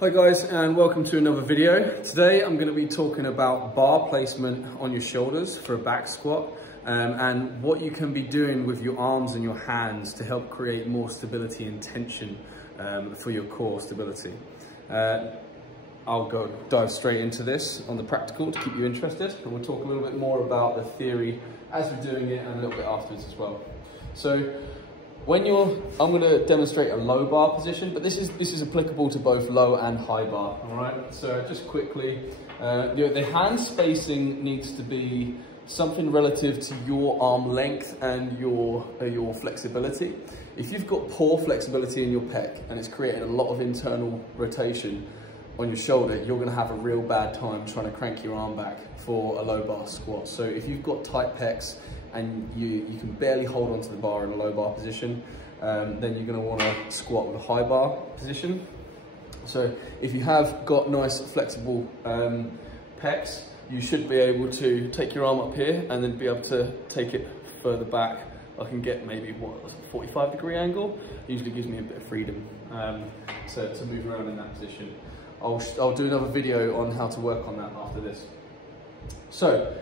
Hi guys, and welcome to another video. Today I'm going to be talking about bar placement on your shoulders for a back squat and what you can be doing with your arms and your hands to help create more stability and tension for your core stability. I'll dive straight into this on the practical to keep you interested, and we'll talk a little bit more about the theory as we're doing it and a little bit afterwards as well. So I'm going to demonstrate a low bar position, but this is applicable to both low and high bar. All right. So just quickly, the hand spacing needs to be something relative to your arm length and your flexibility. If you've got poor flexibility in your pec and it's creating a lot of internal rotation on your shoulder, you're going to have a real bad time trying to crank your arm back for a low bar squat. So if you've got tight pecs and you can barely hold onto the bar in a low bar position, then you're going to want to squat with a high bar position. So if you have got nice flexible pecs, you should be able to take your arm up here and then be able to take it further back. I can get maybe a 45-degree angle. Usually gives me a bit of freedom to move around in that position. I'll do another video on how to work on that after this. So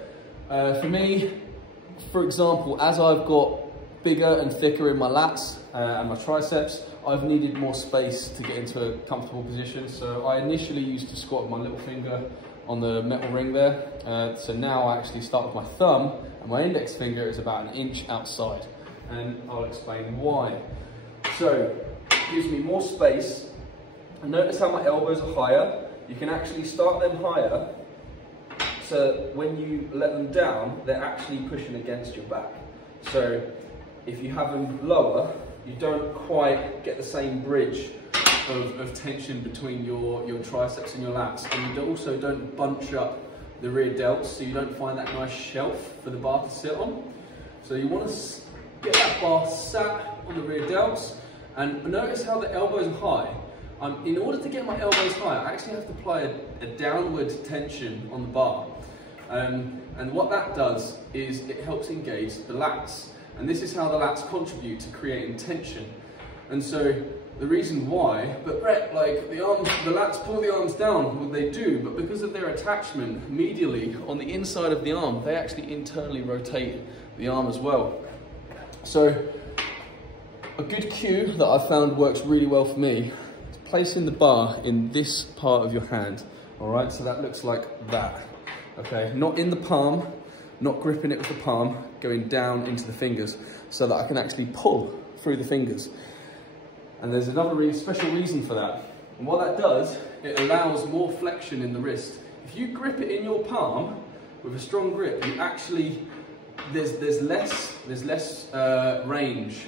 for me, for example, as I've got bigger and thicker in my lats and my triceps, I've needed more space to get into a comfortable position. So I initially used to squat with my little finger on the metal ring there. So now I actually start with my thumb, and my index finger is about 1 inch outside. And I'll explain why. So it gives me more space. And notice how my elbows are higher. You can actually start them higher, so when you let them down, they're actually pushing against your back. So if you have them lower, you don't quite get the same bridge of tension between your triceps and your lats. And you also don't bunch up the rear delts, so you don't find that nice shelf for the bar to sit on. So you want to get that bar sat on the rear delts, and notice how the elbows are high. In order to get my elbows high, I actually have to apply a downward tension on the bar. And what that does is it helps engage the lats. And this is how the lats contribute to creating tension. And so the reason why, but Rhett, like the lats pull the arms down, well they do, but because of their attachment medially on the inside of the arm, they actually internally rotate the arm as well. So a good cue that I've found works really well for me, placing the bar in this part of your hand. All right, so that looks like that. Okay, not in the palm, not gripping it with the palm, going down into the fingers so that I can actually pull through the fingers. And there's another special reason for that. And what that does, it allows more flexion in the wrist. If you grip it in your palm with a strong grip, you actually, there's less range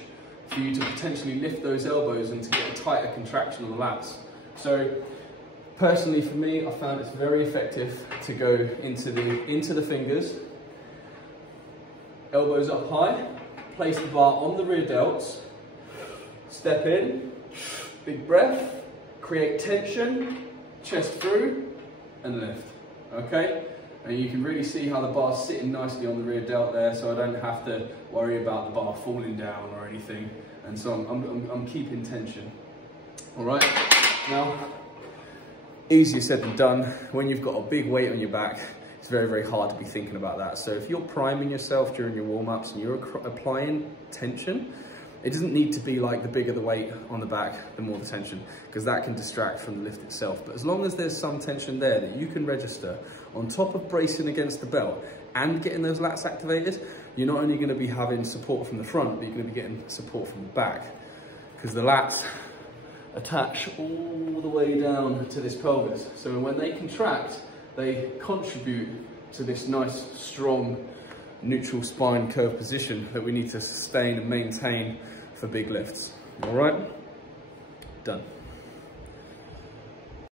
for you to potentially lift those elbows and to get a tighter contraction on the lats. So personally for me, I found it's very effective to go into the fingers, elbows up high, place the bar on the rear delts, step in, big breath, create tension, chest through, and lift, okay? And you can really see how the bar's sitting nicely on the rear delt there, so I don't have to worry about the bar falling down or anything. And so I'm keeping tension. All right, now, easier said than done. When you've got a big weight on your back, it's very, very hard to be thinking about that. So if you're priming yourself during your warm-ups and you're applying tension, it doesn't need to be like the bigger the weight on the back, the more the tension, because that can distract from the lift itself. But as long as there's some tension there that you can register on top of bracing against the belt and getting those lats activated, you're not only going to be having support from the front, but you're going to be getting support from the back, because the lats attach all the way down to this pelvis. So when they contract, they contribute to this nice, strong, neutral spine curve position that we need to sustain and maintain for big lifts. All right, done.